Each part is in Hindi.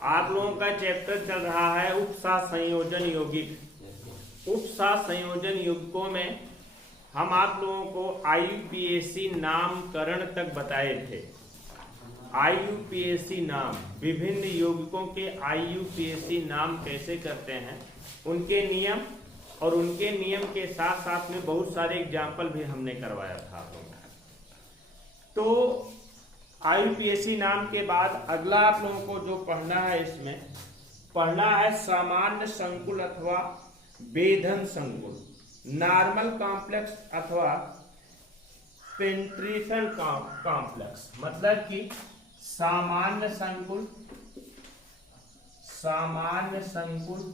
आप लोगों का चैप्टर चल रहा है उपसा संयोजन यौगिक। उपसा संयोजन यौगिकों में हम आप लोगों को IUPAC नामकरण तक बताए थे। IUPAC नाम, विभिन्न यौगिकों के IUPAC नाम कैसे करते हैं, उनके नियम, और उनके नियम के साथ साथ में बहुत सारे एग्जाम्पल भी हमने करवाया था आप लोगों को। तो IUPAC नाम के बाद अगला आप लोगों को जो पढ़ना है, इसमें पढ़ना है सामान्य संकुल अथवा बेधन संकुल, नॉर्मल कॉम्प्लेक्स अथवा पेंट्रीशन कॉम्प्लेक्स। मतलब कि सामान्य संकुल, सामान्य संकुल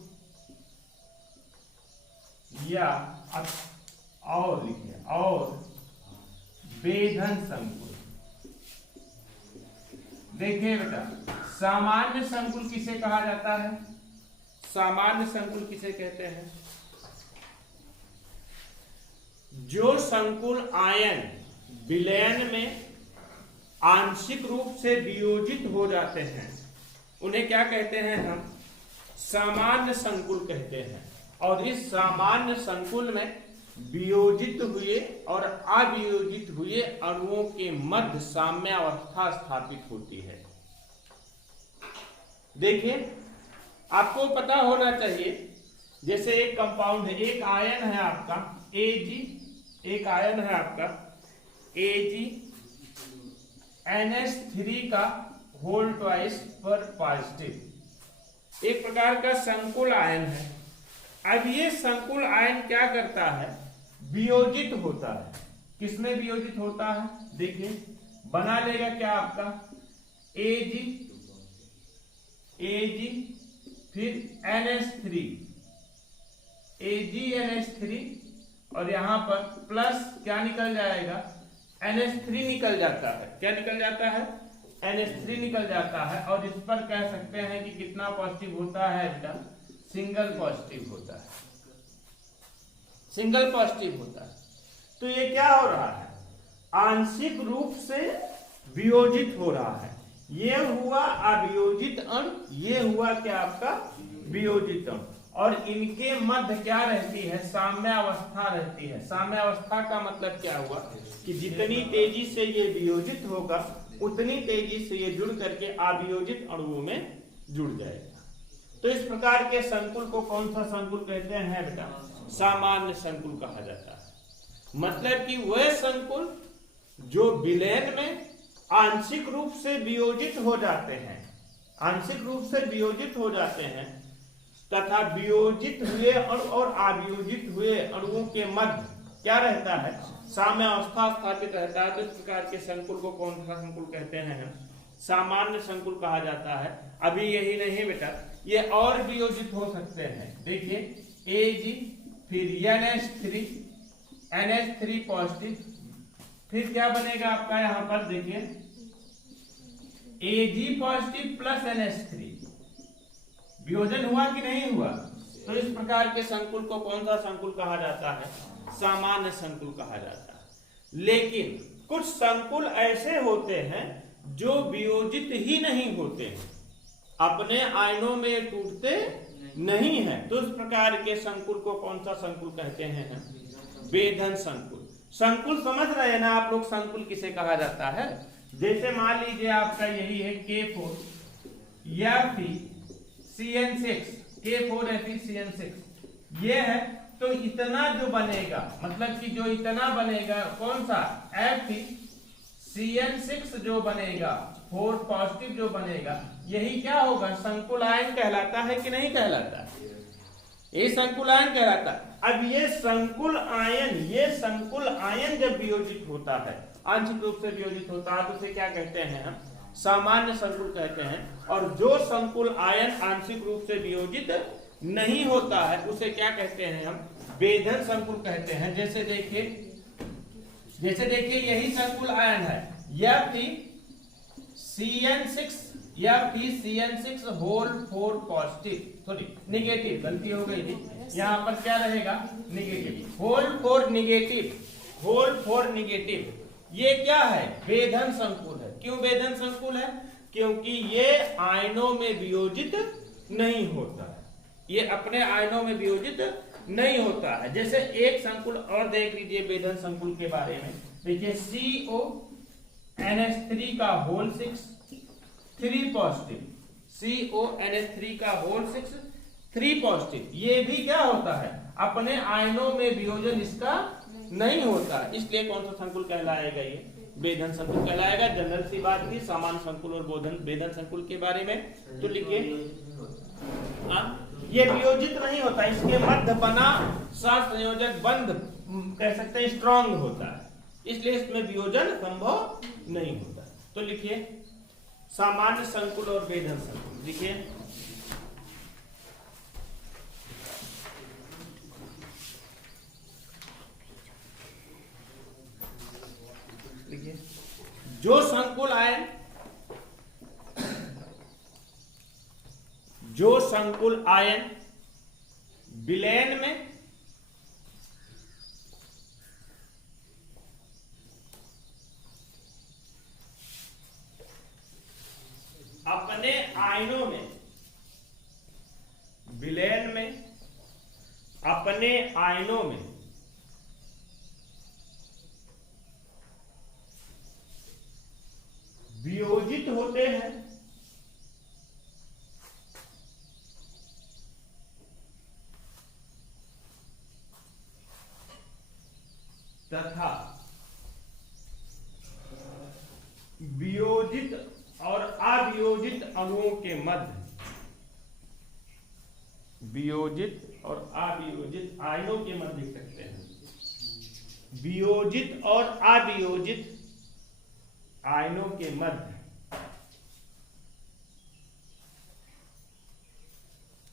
या और लिखिए, और बेधन संकुल। देखिए बेटा, सामान्य संकुल किसे कहा जाता है? सामान्य संकुल किसे कहते हैं? जो संकुल आयन विलयन में आंशिक रूप से वियोजित हो जाते हैं उन्हें क्या कहते हैं? हम सामान्य संकुल कहते हैं। और इस सामान्य संकुल में वियोजित हुए और अवियोजित हुए अणुओं के मध्य साम्यावस्था स्थापित होती है। देखिए, आपको पता होना चाहिए, जैसे एक कंपाउंड है, एक आयन है आपका Ag, एक आयन है आपका AgNH3 का होल ट्वाइस पर पॉजिटिव, एक प्रकार का संकुल आयन है। अब ये संकुल आयन क्या करता है? वियोजित होता है। किसमें वियोजित होता है? देखिए, बना लेगा क्या आपका Ag फिर NH3, AgNH3, और यहां पर प्लस क्या निकल जाएगा? NH3 निकल जाता है। क्या निकल जाता है? NH3 निकल जाता है। और इस पर कह सकते हैं कि कितना पॉजिटिव होता है बेटा? सिंगल पॉजिटिव होता है, सिंगल पॉजिटिव होता है। तो ये क्या हो रहा है? आंशिक रूप से वियोजित हो रहा है। ये हुआ अवियोजित अणु, ये हुआ क्या आपका? वियोजित अणु। और इनके मध्य क्या रहती है? साम्यावस्था रहती है। साम्यावस्था का मतलब क्या हुआ कि जितनी तेजी से ये वियोजित होगा उतनी तेजी से ये जुड़ करके अवियोजित अणुओं में जुड़ जाएगा। तो इस प्रकार के संकुल को कौन सा संकुल कहते हैं बेटा? सामान्य संकुल कहा जाता है। मतलब कि वह संकुल जो विलयन में आंशिक रूप से वियोजित हो जाते हैं, आंशिक रूप से वियोजित हो जाते हैं, तथा वियोजित हुए और अवियोजित हुए अणुओं के मध्य क्या रहता है? साम्यावस्था स्थापित रहता है। तो इस प्रकार के संकुल को कौन सा संकुल कहते हैं? सामान्य संकुल कहा जाता है। अभी यही नहीं बेटा, ये और वियोजित हो सकते हैं। देखिए, Ag फिर NH3 पॉजिटिव, फिर क्या बनेगा आपका? यहां पर देखिए Ag पॉजिटिव प्लस NH3, वियोजन हुआ कि नहीं हुआ? तो इस प्रकार के संकुल को कौन सा संकुल कहा जाता है? सामान्य संकुल कहा जाता है। लेकिन कुछ संकुल ऐसे होते हैं जो वियोजित ही नहीं होते हैं, अपने आयनों में टूटते नहीं है। तो इस प्रकार के संकुल को कौन सा संकुल कहते हैं? बेधन संकुल। संकुल समझ रहे हैं ना आप लोग? संकुल किसे कहा जाता है? जैसे मान लीजिए आपका यही है K4 या फिर CN6, K4FeCN6 ये है। तो इतना जो बनेगा, मतलब कि जो इतना बनेगा कौन सा? FeCN6 जो बनेगा, 4 पॉजिटिव जो बनेगा, यही क्या होगा? संकुल आयन कहलाता है कि नहीं कहलाता? ये संकुल आयन कहलाता है। अब ये संकुल आयन जब वियोजित होता है, आंशिक रूप से वियोजित होता है, तो उसे क्या कहते हैं? हम सामान्य संकुल कहते हैं। और जो संकुल आयन आंशिक रूप से वियोजित नहीं होता है उसे क्या कहते हैं? हम बेधन संकुल कहते हैं। जैसे देखिए यही संकुल आयन है, या फिर CN6 whole 4 positive, sorry negative, गलती हो गई थी, यहां पर क्या रहेगा? Negative, whole 4 negative. ये क्या है? बेधन संकुल है। क्यों बेधन संकुल है? क्योंकि ये आयनों में वियोजित नहीं होता है, ये अपने आयनों में वियोजित नहीं होता है। जैसे एक संकुल और देख लीजिए बेधन संकुल के बारे में, देखिए CONH3 का होल 6 3 पॉजिटिव, CONH3 का होल 6 3 पॉजिटिव, ये भी क्या होता है, अपने आयनों में वियोजन इसका नहीं होता, इसलिए कौन सा संकुल कहलाएगा, ये बेधन संकुल कहलाएगा। जनरल सी बात थी सामान्य संकुल और बेधन संकुल के बारे में, तो लिखिए ये वियोजित नहीं होता, इसके मध्य बना सहसंयोजक बंध कह सकते हैं स्ट्रॉन्ग होता है, इसलिए इसमें वियोजन संभव नहीं होता। तो लिखिए सामान्य संकुल और बेधन संकुल, लिखिए जो संकुल आयन विलयन में अपने आयनों में विलयन में अपने आयनों में वियोजित होते हैं तथा वियोजित और अवियोजित अणुओं के मध्य, वियोजित और अवियोजित आयनों के मध्य लिख सकते हैं, वियोजित और अवियोजित आयनों के मध्य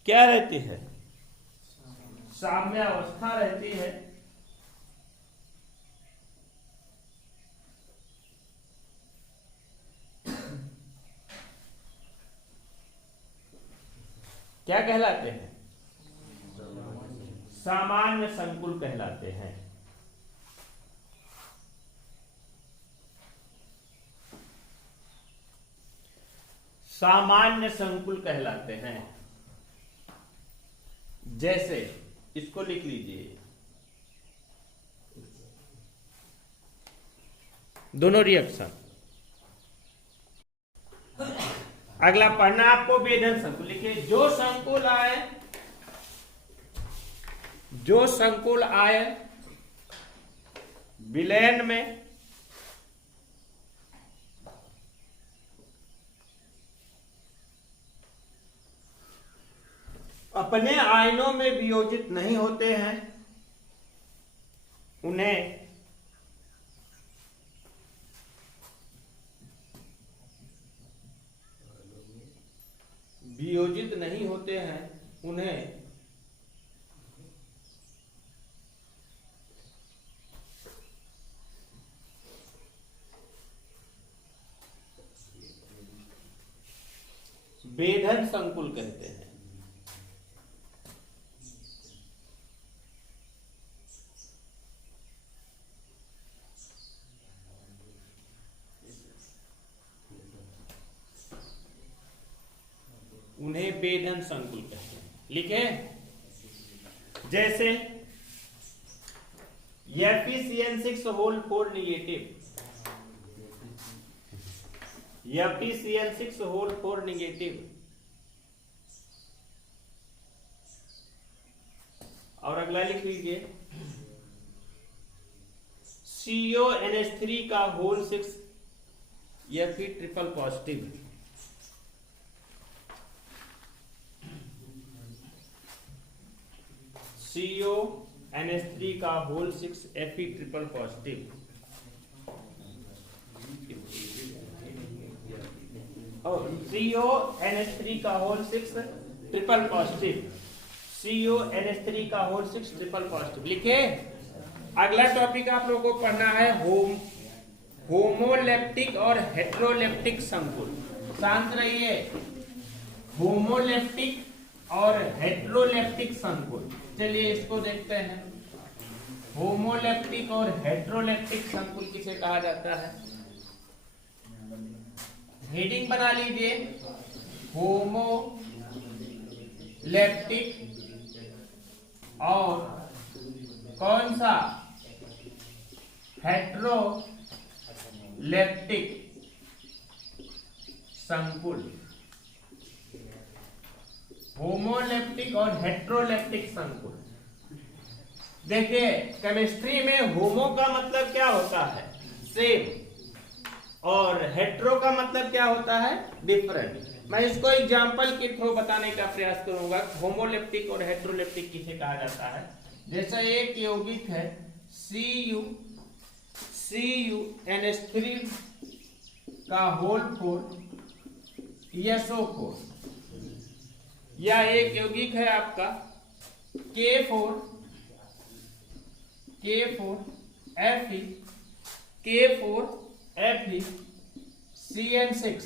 क्या रहती है, साम्यावस्था रहती है। क्या कहलाते हैं, सामान्य संकुल कहलाते हैं। सामान्य संकुल कहलाते हैं। जैसे इसको लिख लीजिए, दोनों रिएक्शन। अगला पढ़ना आपको बेधन संकुल, लिखिए जो संकुल आयन विलयन में अपने आयनों में वियोजित नहीं होते हैं, उन्हें वियोजित नहीं होते हैं, उन्हें बेधन संकुल कहते हैं। उन्हें बेधन संकुल कहते हैं। लिखे जैसे FeCN6 whole 4 negative, FeCN6 whole 4 negative, और अगला लिख लीजिए CONH3 का whole 6 Fe triple positive, CONH3 का होल 6 Fe ट्रिपल पॉजिटिव, और CONH3 का होल 6 ट्रिपल पॉजिटिव, CONH3 का होल 6 ट्रिपल पॉजिटिव। लिखे अगला टॉपिक आप लोगों को पढ़ना है होमोलेप्टिक और हेट्रोलेप्टिक संकुल। शांत रहिए, होमोलेप्टिक और हेट्रोलेप्टिक संकुल। चलिए इसको देखते हैं, होमोलेप्टिक और हेट्रोलेप्टिक संकुल किसे कहा जाता है। हेडिंग बना लीजिए, होमोलैप्टिक और कौन सा, हेट्रोलैप्टिक संकुल। होमोलैप्टिक और हेट्रोलैप्टिक संकुल। देखिए केमिस्ट्री में होमो का मतलब क्या होता है, सेम, और हेट्रो का मतलब क्या होता है, डिफरेंट। मैं इसको एग्जांपल के थ्रू बताने का प्रयास करूंगा। होमोलैप्टिक और हेट्रोलैप्टिक किसे कहा जाता है। जैसा एक यौगिक है CuNH3 का होल 4 SO4, या एक यौगिक है आपका K4Fe CN6,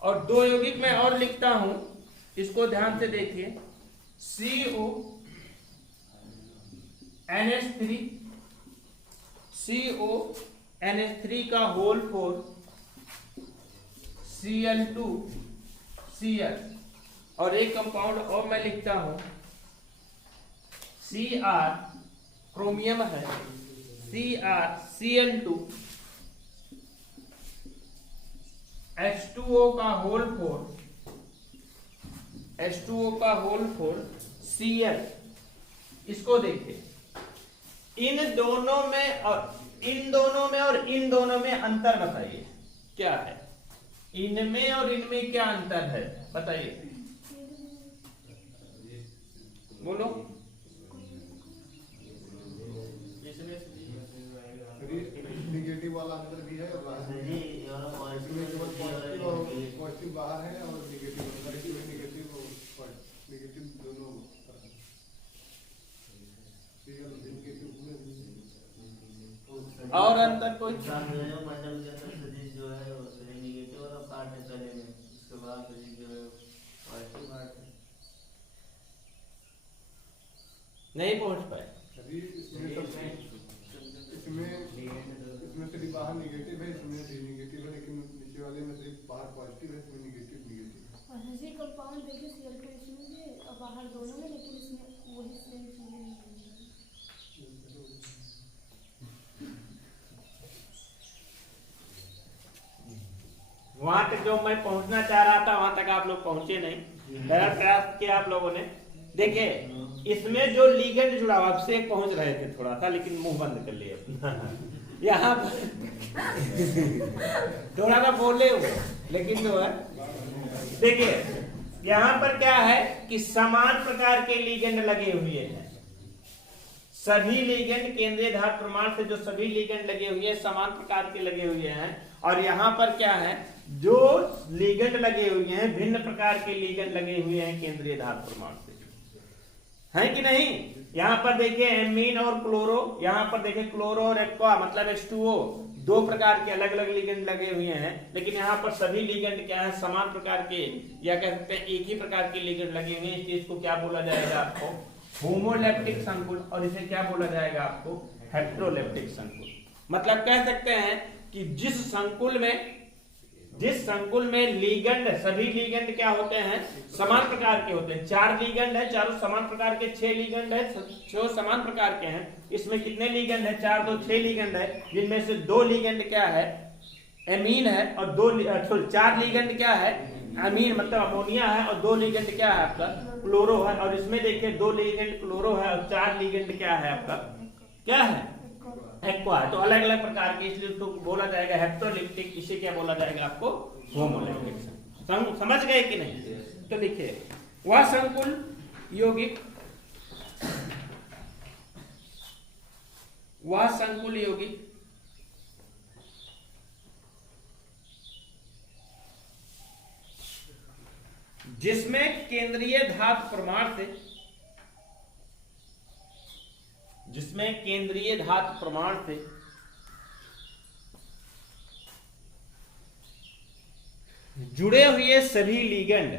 और दो यौगिक मैं और लिखता हूं, इसको ध्यान से देखिए, CONH3 का होल 4 Cl2Cl, और एक कंपाउंड और मैं लिखता हूं Cr, क्रोमियम है, CrCl2 H2O का होल 4 Cl। इसको देखिए, इन दोनों में और इन दोनों में अंतर बताइए क्या है, इनमें और इनमें क्या अंतर है बताइए, बोलो। निगेटिव वाला अंदर भी है और पॉजिटिव बाहर है और निगेटिव अंदर है, निगेटिव दोनों। और अंतर कोई, मंडल के अंदर जो है वो निगेटिव वाला पार्ट है तले में, उसके बाद जो है पॉजिटिव पार्ट है। नहीं पहुंच पाए। इसमें सिर्फ बाहर निगेटिव है, इसमें नेगेटिव है, लेकिन नीचे वाले में सिर्फ बाहर पॉजिटिव है, इसमें निगेटिव। जी कंपाउंड देखिए Cl2 इसमें भी और बाहर दोनों में, लेकिन इसमें वही सेम चीजें। वहां तक जो मैं पहुंचना चाह रहा था वहां तक आप लोग पहुंचे नहीं, मेरा प्रयास किया आप लोगों ने। देखिए इसमें जो लीगेंड जुड़ा हुआ, आपसे पहुंच रहे थे थोड़ा सा, लेकिन मुंह बंद कर लिए यहाँ पर थोड़ा सा बोले हुए, लेकिन जो है देखिए यहाँ पर क्या है कि समान प्रकार के लीगेंड लगे हुए हैं। सभी लीगेंड केंद्रीय धातु प्रमाण से जो सभी लीगेंड लगे हुए हैं समान प्रकार के लगे हुए हैं, और यहाँ पर क्या है, जो लीगेंड लगे हुए हैं भिन्न प्रकार के लीगेंड लगे हुए हैं केंद्रीय धातु प्रमाण से, है कि नहीं। यहाँ पर देखिए एमीन और क्लोरो, यहाँ पर देखिए क्लोरो और एक्वा मतलब H2O, दो प्रकार के अलग अलग लिगेंड लगे हुए हैं, लेकिन यहाँ पर सभी लिगेंड क्या है, समान प्रकार के, या कह सकते हैं एक ही प्रकार के लिगेंड लगे हुए हैं। इस चीज को क्या बोला जाएगा आपको, होमोलैप्टिक संकुल, और इसे क्या बोला जाएगा आपको, हेट्रोलैप्टिक संकुल। मतलब कह सकते हैं कि जिस संकुल में लीगेंड, सभी लीगेंड क्या होते हैं, समान प्रकार के होते हैं। 4 लीगेंड है, चारों समान प्रकार के, 6 लीगेंड है, 6 समान प्रकार के हैं। इसमें कितने लीगेंड है, 4 2 6 लीगेंड है, जिनमें से 2 लीगेंड क्या है, एमीन है, और 4 लीगेंड क्या है, अमीन मतलब अमोनिया है, और 2 लीगेंड क्या है आपका, क्लोरो है। और इसमें देखिए 2 लीगेंड क्लोरो है और 4 लीगेंड क्या है आपका, क्या है, एक्वा है। तो अलग अलग प्रकार के, इसलिए उसको बोला जाएगा हेट्रोलिप्टिक, इसे क्या बोला जाएगा आपको, होमोलैप्टिक। समझ गए कि नहीं। तो लिखिए वह संकुल यौगिक, जिसमें केंद्रीय धातु प्रमाण से जुड़े हुए सभी लिगेंड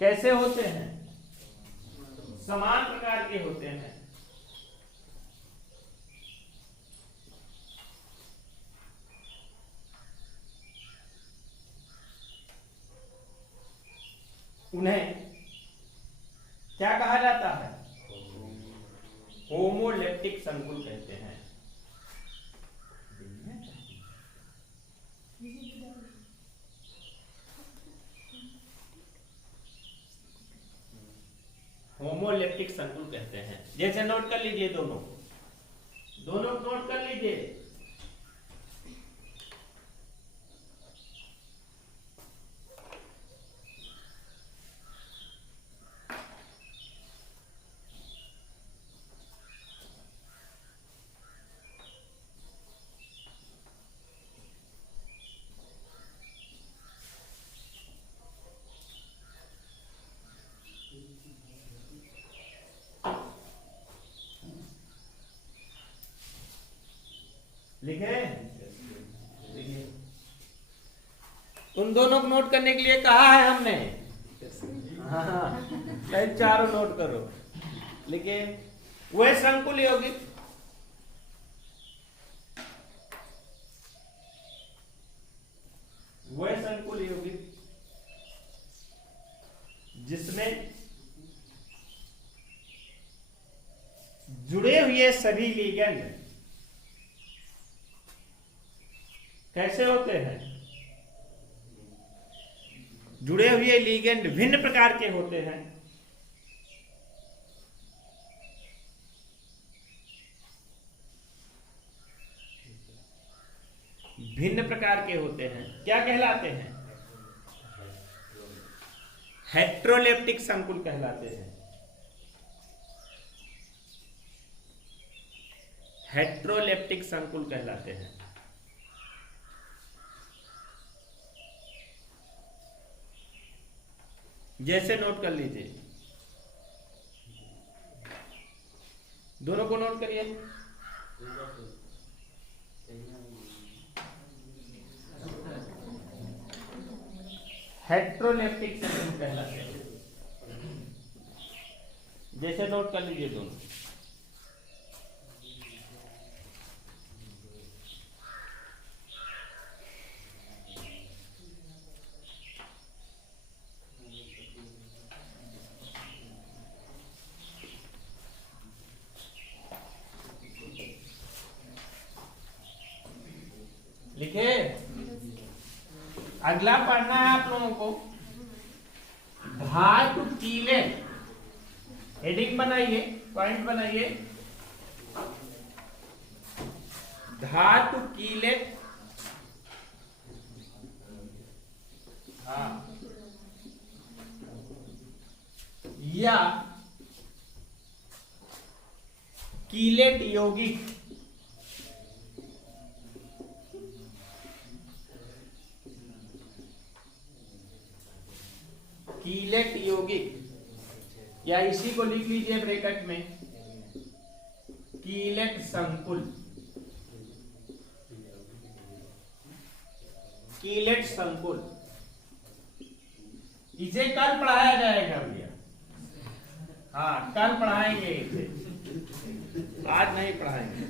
कैसे होते हैं, समान प्रकार के होते हैं। उन्हें क्या कहा जाता है? होमोलेप्टिक संकुल कहते हैं। होमोलेप्टिक संकुल कहते हैं। जैसे नोट कर लीजिए, दोनों नोट कर लीजिए। लिखे? लिखिए। उन दोनों को नोट करने के लिए कहा है हमने। हाँ, चारों नोट करो। लिखिए, वह संकुल यौगिक जिसमें जुड़े हुए सभी लिगेंड कैसे होते हैं? जुड़े हुए लिगेंड भिन्न प्रकार के होते हैं। भिन्न प्रकार के होते हैं, क्या कहलाते हैं? हेट्रोलेप्टिक संकुल कहलाते हैं। हेट्रोलेप्टिक संकुल कहलाते हैं। जैसे नोट कर लीजिए, दोनों को नोट करिए। हेट्रोलेप्टिक संकुल कहलाते हैं। जैसे नोट कर लीजिए दोनों। लिखे? अगला पढ़ना है आप लोगों को धातु कीलेट। हेडिंग बनाइए, पॉइंट बनाइए। धातु कीलेट, हाँ, या कीलेट यौगिक कीलेट यौगिक, या इसी को लिख लीजिए ब्रैकेट में कीलेट संकुल। कीलेट संकुल इसे कल पढ़ाया जाएगा भैया। हाँ, कल पढ़ाएंगे इसे, आज नहीं पढ़ाएंगे।